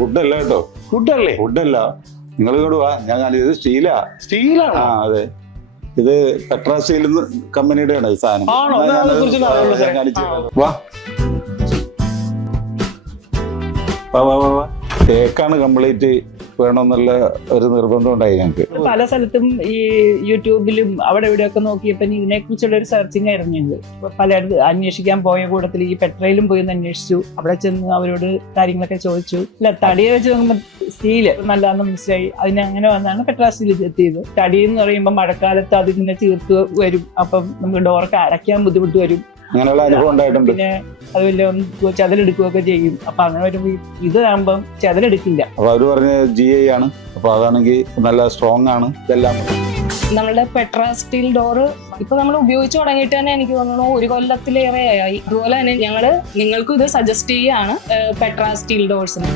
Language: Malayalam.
വുഡല്ല കേട്ടോ. വുഡല്ലേ? വുഡല്ല, നിങ്ങൾ ഇങ്ങോട്ട് വാ, ഞാൻ കാണിച്ചത് സ്റ്റീലാ. സ്റ്റീലാണ്? ആ അതെ, ഇത് പെട്രാ സ്റ്റീൽ കമ്പനിയുടെ ആണ് സാധനം. ആണോ? ഞാൻ കാണിച്ചു. വാ വാ വാ വാ വാ. തേക്കാണ് കംപ്ലീറ്റ് വേണമെന്നുള്ള ഒരു നിർബന്ധം ഉണ്ടായി ഞങ്ങൾക്ക്. പല സ്ഥലത്തും ഈ യൂട്യൂബിലും അവിടെ ഇവിടെയൊക്കെ നോക്കിയപ്പോ ഇതിനെ കുറിച്ചുള്ള ഒരു സെർച്ചിങ് ആയിരുന്നു ഞങ്ങൾ. പലയിടത്ത് അന്വേഷിക്കാൻ പോയ കൂട്ടത്തിൽ ഈ പെട്രയിലും പോയി അന്വേഷിച്ചു. അവിടെ ചെന്ന് അവരോട് കാര്യങ്ങളൊക്കെ ചോദിച്ചു. ഇല്ല, തടിയെ വെച്ച് നോക്കുമ്പോൾ സ്റ്റീല് നല്ലതാണെന്ന് മനസ്സിലായി. അതിനങ്ങനെ വന്നാണ് പെട്രാ സ്റ്റീൽ എത്തിയത്. തടി എന്ന് പറയുമ്പോൾ മഴക്കാലത്ത് അതിങ്ങനെ ചീർത്ത് വരും, അപ്പം നമുക്ക് ഡോറൊക്കെ അടയ്ക്കാൻ ബുദ്ധിമുട്ട് വരും. അങ്ങനെയുള്ള അനുഭവം ഉണ്ടായിട്ടുണ്ട്. പിന്നെ അത് വല്ല ചെതലെടുക്കുകയൊക്കെ ചെയ്യും. അപ്പൊ അങ്ങനെ വരുമ്പോ ഇതാകുമ്പം ചെതലെടുക്കില്ല. അപ്പൊ അവര് പറഞ്ഞ GI ആണ്. അപ്പൊ അതാണെങ്കിൽ നല്ല സ്ട്രോങ് ആണ്. ഇതെല്ലാം നമ്മളുടെ പെട്രാ സ്റ്റീൽ ഡോറ് ഇപ്പൊ നമ്മൾ ഉപയോഗിച്ച് തുടങ്ങിയിട്ട് തന്നെ എനിക്ക് തോന്നുന്നു 1 കൊല്ലത്തിലേറെ ആയി. അതുപോലെ തന്നെ ഞങ്ങള് നിങ്ങൾക്കും ഇത് സജസ്റ്റ് ചെയ്യാണ് പെട്രാ സ്റ്റീൽ ഡോർസിന്.